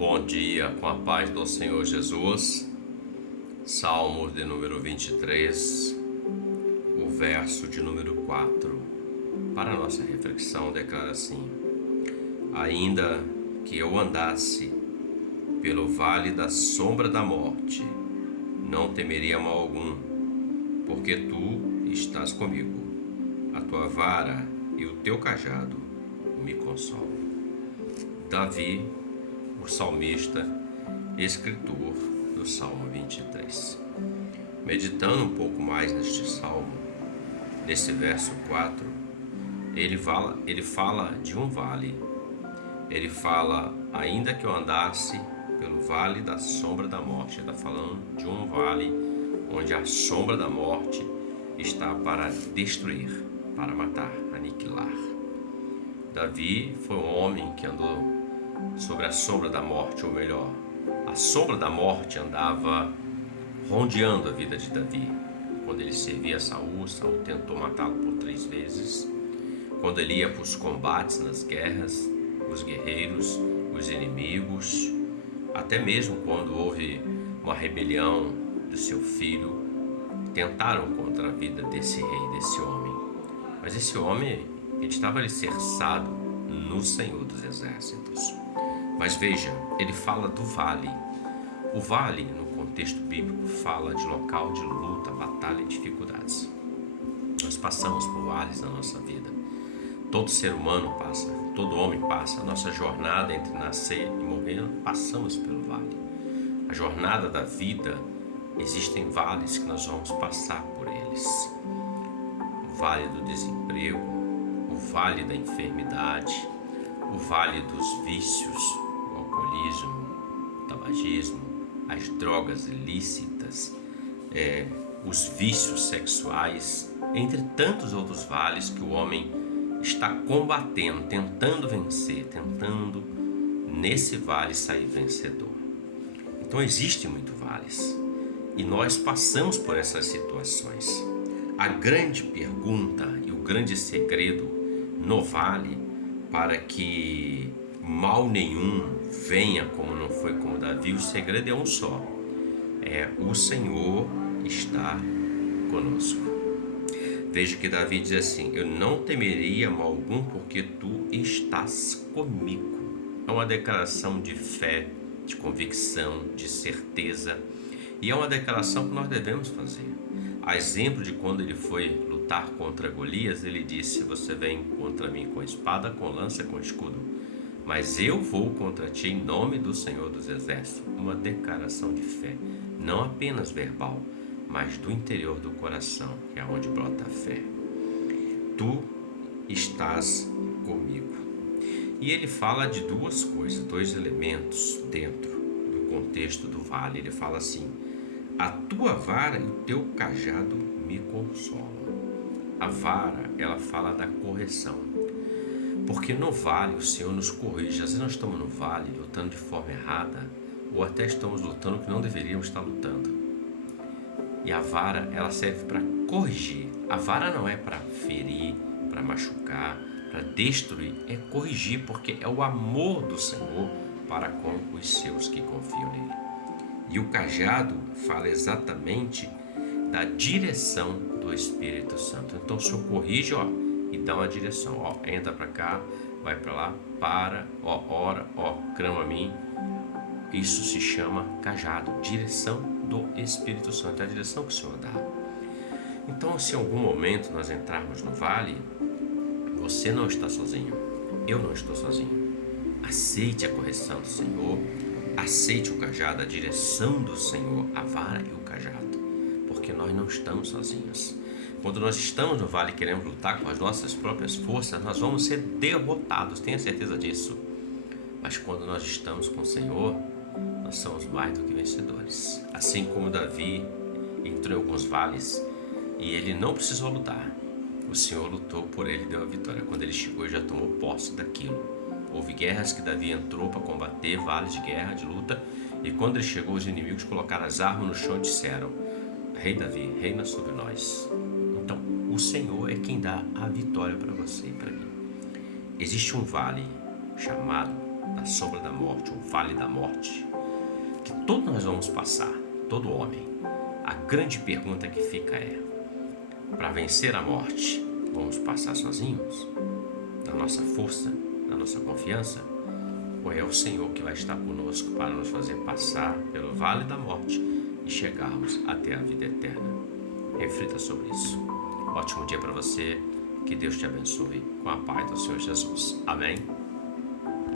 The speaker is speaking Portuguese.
Bom dia, com a paz do Senhor Jesus. Salmo de número 23, o verso de número 4. Para a nossa reflexão, declara assim: Ainda que eu andasse pelo vale da sombra da morte, não temeria mal algum, porque tu estás comigo. A tua vara e o teu cajado me consolam. Davi, o salmista, escritor do Salmo 23. Meditando um pouco mais neste salmo, nesse verso 4, ele fala de um vale. Ele fala, ainda que eu andasse pelo vale da sombra da morte. Ele está falando de um vale onde a sombra da morte está para destruir, para matar, aniquilar. Davi foi um homem que andou sobre a sombra da morte, ou melhor, a sombra da morte andava rondeando a vida de Davi. Quando ele servia a Saul, Saul tentou matá-lo por 3 vezes. Quando ele ia para os combates nas guerras, os guerreiros, os inimigos, até mesmo quando houve uma rebelião do seu filho, tentaram contra a vida desse rei, desse homem. Mas esse homem, ele estava alicerçado no Senhor dos Exércitos. Mas veja, ele fala do vale. O vale, no contexto bíblico, fala de local de luta, batalha e dificuldades. Nós passamos por vales na nossa vida. Todo ser humano passa, todo homem passa. A nossa jornada entre nascer e morrer, passamos pelo vale. A jornada da vida, existem vales que nós vamos passar por eles. O vale do desemprego, o vale da enfermidade, o vale dos vícios, o alcoolismo, o tabagismo, as drogas ilícitas, os vícios sexuais, entre tantos outros vales que o homem está combatendo, tentando vencer, tentando nesse vale sair vencedor. Então existem muitos vales e nós passamos por essas situações. A grande pergunta e o grande segredo no vale, para que mal nenhum venha como não foi com Davi, o segredo é um só: o Senhor está conosco. Veja que Davi diz assim: eu não temeria mal algum, porque tu estás comigo. É uma declaração de fé, de convicção, de certeza, e é uma declaração que nós devemos fazer. A exemplo de quando ele foi lutar contra Golias, ele disse: você vem contra mim com espada, com lança, com escudo, mas eu vou contra ti em nome do Senhor dos Exércitos. Uma declaração de fé, não apenas verbal, mas do interior do coração, que é onde brota a fé. Tu estás comigo. E ele fala de duas coisas, 2 elementos dentro do contexto do vale. Ele fala assim: a tua vara e o teu cajado me consolam. A vara, ela fala da correção, porque no vale o Senhor nos corrige. Às vezes nós estamos no vale lutando de forma errada, ou até estamos lutando o que não deveríamos estar lutando. E a vara, ela serve para corrigir. A vara não é para ferir, para machucar, para destruir, é corrigir, porque é o amor do Senhor para com os seus que confiam nele. E o cajado fala exatamente da direção do Espírito Santo. Então o Senhor corrige, e dá uma direção. Entra para cá, vai para lá, para, ora, clama a mim. Isso se chama cajado, direção do Espírito Santo, é a direção que o Senhor dá. Então, se em algum momento nós entrarmos no vale, você não está sozinho, eu não estou sozinho. Aceite a correção do Senhor, aceite o cajado, a direção do Senhor, a vara e o cajado, porque nós não estamos sozinhos. Quando nós estamos no vale e queremos lutar com as nossas próprias forças, nós vamos ser derrotados, tenha certeza disso. Mas quando nós estamos com o Senhor, nós somos mais do que vencedores. Assim como Davi entrou em alguns vales e ele não precisou lutar, o Senhor lutou por ele e deu a vitória. Quando ele chegou, ele já tomou posse daquilo. Houve guerras que Davi entrou para combater, vales de guerra, de luta, e quando ele chegou, os inimigos colocaram as armas no chão e disseram: Rei Davi, reina sobre nós. Então, o Senhor é quem dá a vitória para você e para mim. Existe um vale chamado da sombra da morte, o vale da morte, que todos nós vamos passar, todo homem. A grande pergunta que fica é: para vencer a morte, vamos passar sozinhos? Na nossa força, na nossa confiança? Ou é o Senhor que vai estar conosco para nos fazer passar pelo vale da morte e chegarmos até a vida eterna? Reflita sobre isso. Ótimo dia para você. Que Deus te abençoe com a paz do Senhor Jesus. Amém?